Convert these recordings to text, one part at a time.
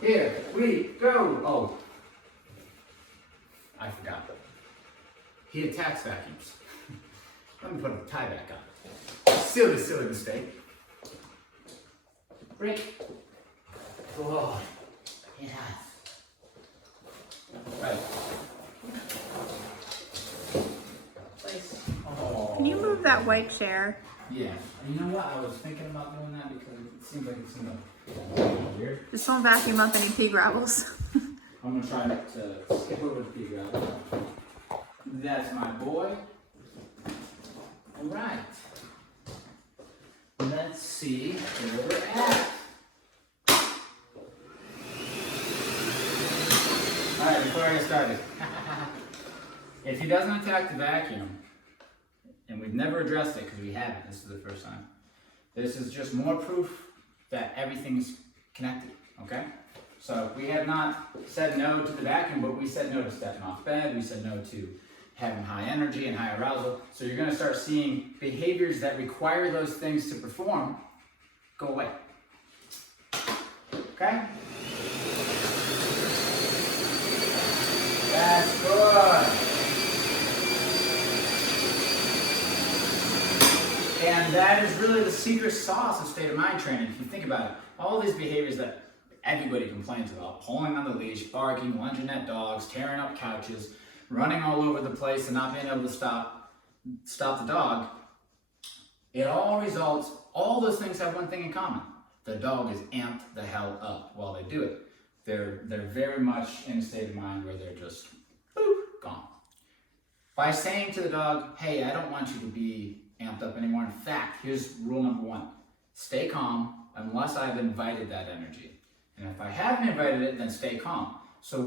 Here we go. Oh, I forgot. He attacks vacuums. Let me put the tie back on. Silly, silly mistake. Break. Oh, yes. Right. Place. Oh. Can you move that white chair? Yeah. You know what? I was thinking about doing that because it seems like it's in the weird. Just don't vacuum up any pea gravels. I'm gonna try to skip over the pea gravel. That's my boy. All right. Let's see where we're at. All right, before I get started, if he doesn't attack the vacuum, and we've never addressed it because we haven't, this is the first time, this is just more proof that everything's connected, okay? So we have not said no to the vacuum, but we said no to stepping off bed, we said no to having high energy and high arousal. So you're gonna start seeing behaviors that require those things to perform go away, okay? That's good. And that is really the secret sauce of state of mind training. If you think about it, all these behaviors that everybody complains about, pulling on the leash, barking, lunging at dogs, tearing up couches, running all over the place and not being able to stop the dog, it all results, all those things have one thing in common. The dog is amped the hell up while they do it. They're very much in a state of mind where they're just boop, gone. By saying to the dog, hey, I don't want you to be amped up anymore. In fact, here's rule number one. Stay calm unless I've invited that energy. And if I haven't invited it, then stay calm. So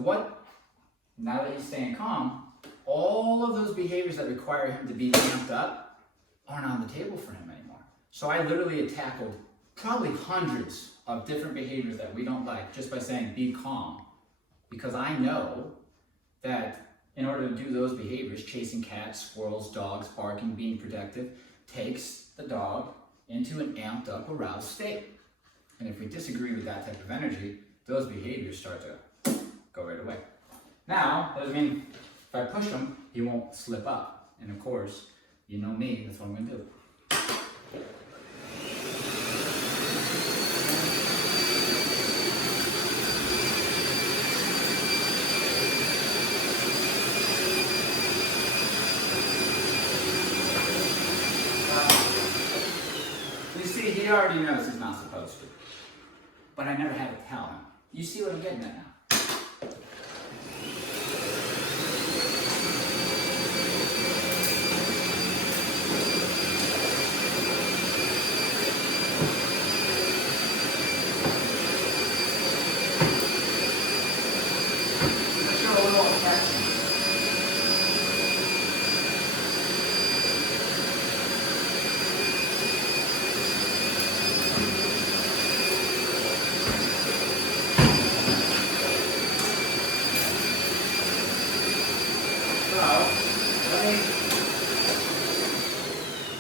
now that he's staying calm, all of those behaviors that require him to be amped up aren't on the table for him anymore. So I literally tackled probably hundreds of different behaviors that we don't like just by saying be calm, because I know that in order to do those behaviors, chasing cats, squirrels, dogs, barking, being protective, takes the dog into an amped up, aroused state. And if we disagree with that type of energy, those behaviors start to go right away. Now, that doesn't mean if I push him, he won't slip up. And of course, you know me, that's what I'm gonna do. He already knows he's not supposed to, but I never had to tell him. You see what I'm getting at now? Let's show a little affection.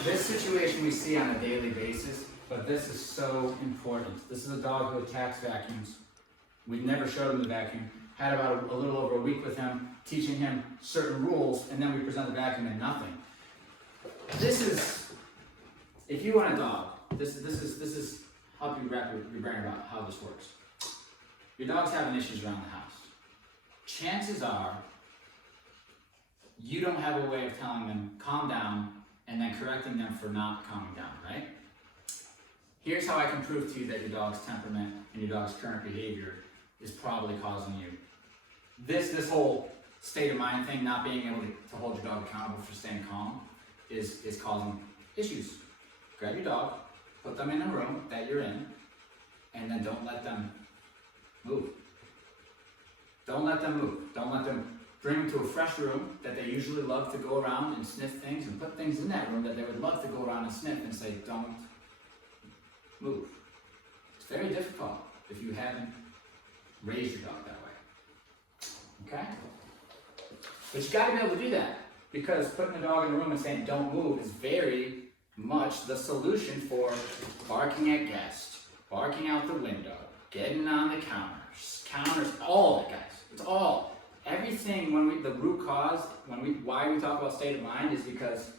This situation we see on a daily basis, but this is so important. This is a dog who attacks vacuums. We've never showed him the vacuum. Had about a little over a week with him, teaching him certain rules, and then we present the vacuum and nothing. This is, if you want a dog, this is help you wrap your brain about how this works. Your dog's having issues around the house. Chances are, you don't have a way of telling them, calm down, and then correcting them for not calming down, right? Here's how I can prove to you that your dog's temperament and your dog's current behavior is probably causing you. This whole state of mind thing, not being able to hold your dog accountable for staying calm, is causing issues. Grab your dog, put them in a room that you're in, and then don't let them move. Don't let them move. Don't let them bring them to a fresh room that they usually love to go around and sniff things, and put things in that room that they would love to go around and sniff, and say, don't move. It's very difficult if you haven't raised your dog that way. Okay? But you gotta be able to do that, because putting the dog in a room and saying don't move is very much the solution for barking at guests, barking out the window, getting on the counter, counters, all of it, guys. It's all, everything, the root cause, why we talk about state of mind is because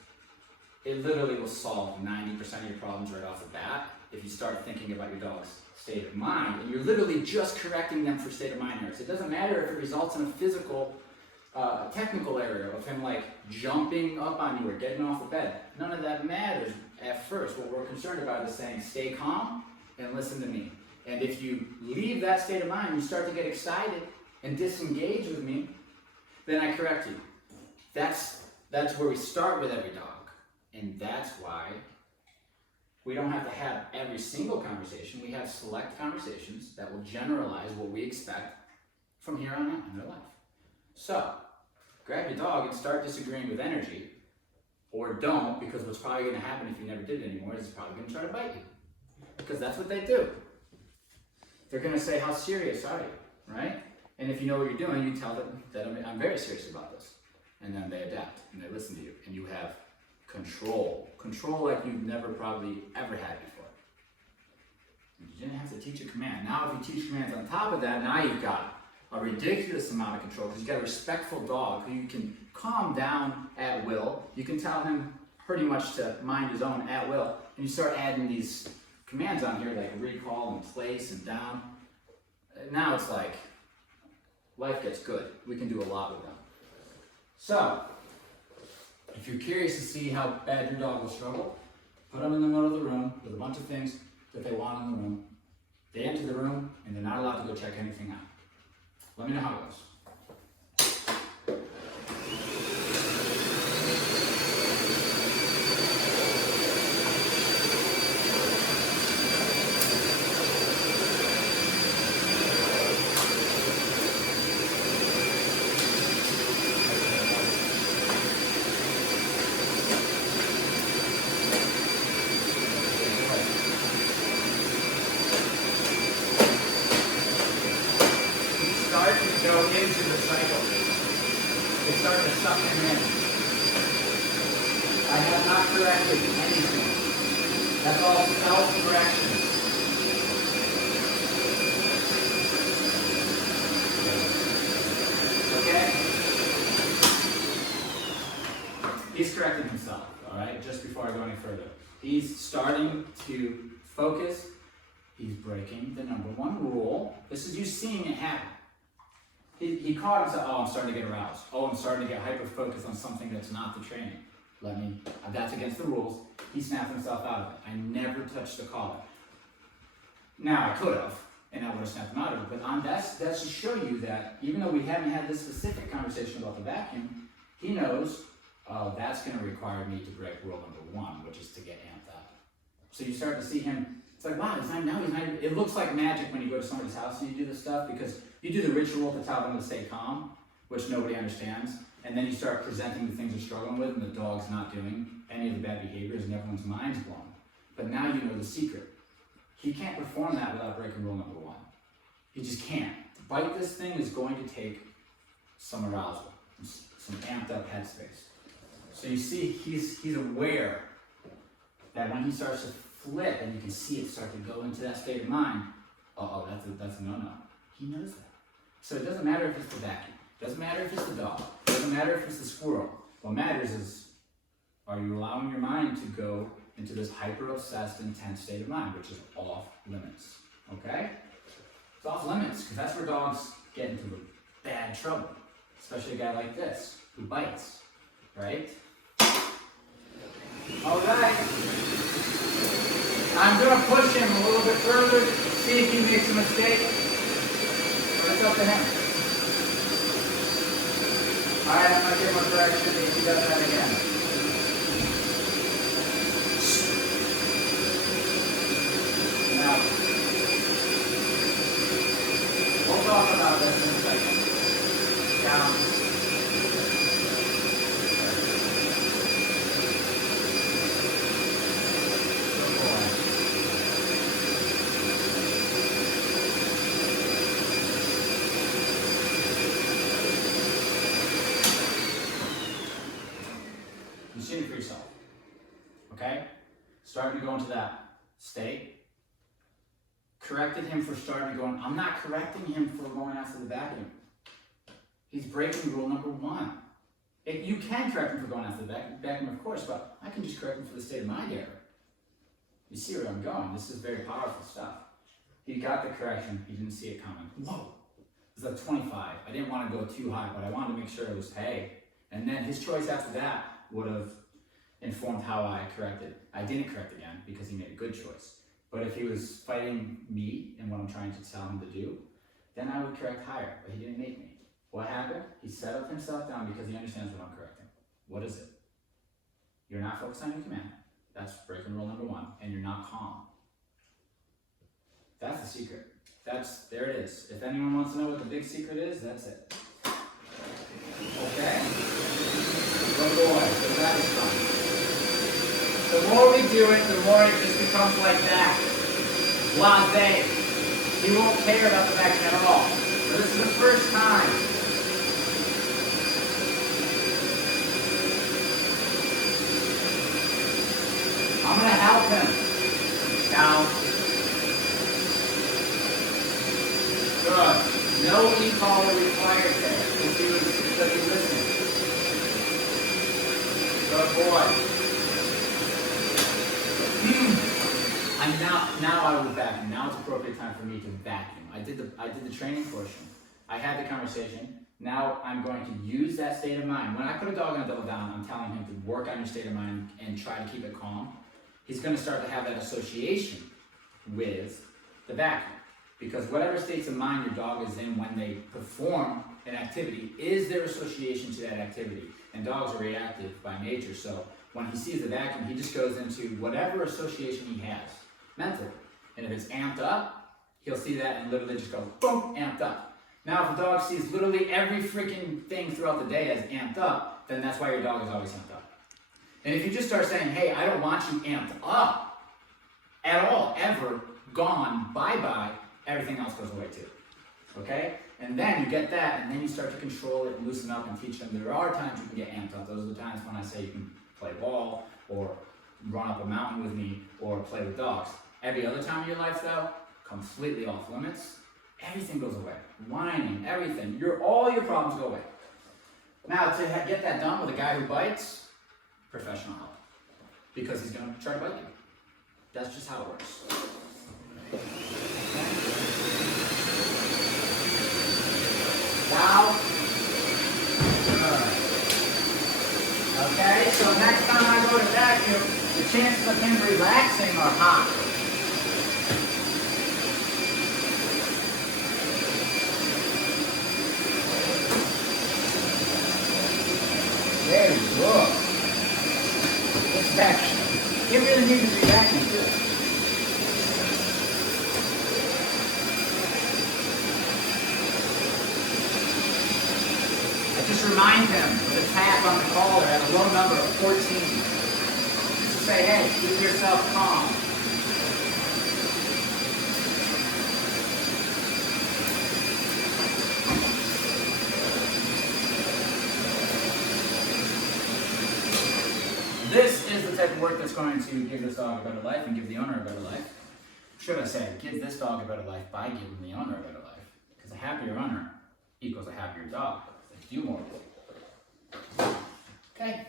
it literally will solve 90% of your problems right off the bat if you start thinking about your dog's state of mind, and you're literally just correcting them for state of mind errors. It doesn't matter if it results in a physical, technical error of him like jumping up on you or getting off the bed. None of that matters at first. What we're concerned about is saying, stay calm and listen to me. And if you leave that state of mind, you start to get excited and disengage with me, then I correct you. That's where we start with every dog. And that's why we don't have to have every single conversation. We have select conversations that will generalize what we expect from here on out in their life. So, grab your dog and start disagreeing with energy, or don't, because what's probably going to happen if you never did it anymore is it's probably going to try to bite you. Because that's what they do. They're going to say, how serious are you, right? And if you know what you're doing, you tell them that I'm very serious about this. And then they adapt, and they listen to you, and you have control. Control like you've never probably ever had before. You didn't have to teach a command. Now if you teach commands on top of that, now you've got a ridiculous amount of control, because you've got a respectful dog who you can calm down at will. You can tell him pretty much to mind his own at will. And you start adding these commands on here like recall and place and down. Now it's like life gets good. We can do a lot with them. So, if you're curious to see how bad your dog will struggle, put them in the middle of the room with a bunch of things that they want in the room. They enter the room and they're not allowed to go check anything out. Let me know how it goes. Go into the cycle. They start to suck him in. I have not corrected anything. That's all self-correction. Okay? He's correcting himself, all right? Just before I go any further. He's starting to focus. He's breaking the number one rule. This is you seeing it happen. He caught himself, oh, I'm starting to get aroused. Oh, I'm starting to get hyper-focused on something that's not the training. That's against the rules. He snapped himself out of it. I never touched the collar. Now, I could have, and I would have snapped him out of it, but that's to show you that even though we haven't had this specific conversation about the vacuum, he knows, oh, that's going to require me to break rule number one, which is to get amped up. So you start to see him, it's like, wow, he's not, it looks like magic when you go to somebody's house and you do this stuff, because you do the ritual to tell them to stay calm, which nobody understands, and then you start presenting the things you're struggling with, and the dog's not doing any of the bad behaviors, and everyone's mind's blown. But now you know the secret. He can't perform that without breaking rule number one. He just can't. To bite this thing is going to take some arousal, some amped up headspace. So you see, he's aware that when he starts to flip, and you can see it start to go into that state of mind, uh-oh, that's a no-no. He knows that. So it doesn't matter if it's the vacuum. It doesn't matter if it's the dog. It doesn't matter if it's the squirrel. What matters is, are you allowing your mind to go into this hyper-obsessed, intense state of mind, which is off limits. Okay? It's off limits, because that's where dogs get into bad trouble. Especially a guy like this, who bites. Right? Alright. I'm going to push him a little bit further, see if he makes a mistake. It's up to him. Alright, I'm going to give him a correction if he does that again. Now, we'll talk about this in a second. Down. For yourself. Okay? Starting to go into that state. corrected him for starting to go, I'm not correcting him for going after the vacuum. He's breaking rule number 1. You can correct him for going after the vacuum, of course, but I can just correct him for the state of mind error. You see where I'm going? This is very powerful stuff. He got the correction. He didn't see it coming. Whoa. It was like 25. I didn't want to go too high, but I wanted to make sure it was, hey. And then his choice after that would have informed how I corrected. I didn't correct again because he made a good choice. But if he was fighting me and what I'm trying to tell him to do, then I would correct higher, but he didn't make me. What happened? He settled himself down because he understands what I'm correcting. What is it? You're not focused on your command. That's breaking rule number 1, and you're not calm. That's the secret. There it is. If anyone wants to know what the big secret is, that's it. Okay? Good boy. So that is fun. The more we do it, the more it just becomes like that. Blase. He won't care about the vacuum at all. But this is the first time. I'm going to help him. Down. Good. No e-collar required there. If he was listening. Good boy. I'm now out of the vacuum. Now it's appropriate time for me to vacuum. I did the training portion. I had the conversation. Now I'm going to use that state of mind. When I put a dog on a double down, I'm telling him to work on your state of mind and try to keep it calm. He's going to start to have that association with the vacuum. Because whatever states of mind your dog is in when they perform an activity is their association to that activity. And dogs are reactive by nature, so when he sees the vacuum, he just goes into whatever association he has, mentally. And if it's amped up, he'll see that and literally just go, boom, amped up. Now, if a dog sees literally every freaking thing throughout the day as amped up, then that's why your dog is always amped up. And if you just start saying, hey, I don't want you amped up at all, ever, gone, bye-bye, everything else goes away too. Okay? And then you get that, and then you start to control it and loosen up and teach them. There are times you can get amped up. Those are the times when I say you can play ball, or run up a mountain with me, or play with dogs. Every other time in your life, though, completely off limits. Everything goes away. Whining, everything. All your problems go away. Now, to get that done with a guy who bites, professional help. Because he's going to try to bite you. That's just how it works. Now, okay, so next time I go to vacuum, the chances of him relaxing are high. There you go. It's vacuum. You really need to be vacuum too. Just remind him of the tap on the collar at a low number of 14. Just say, hey, keep yourself calm. This is the type of work that's going to give this dog a better life and give the owner a better life. Should I say, give this dog a better life by giving the owner a better life. Because a happier owner equals a happier dog. Do more. Okay.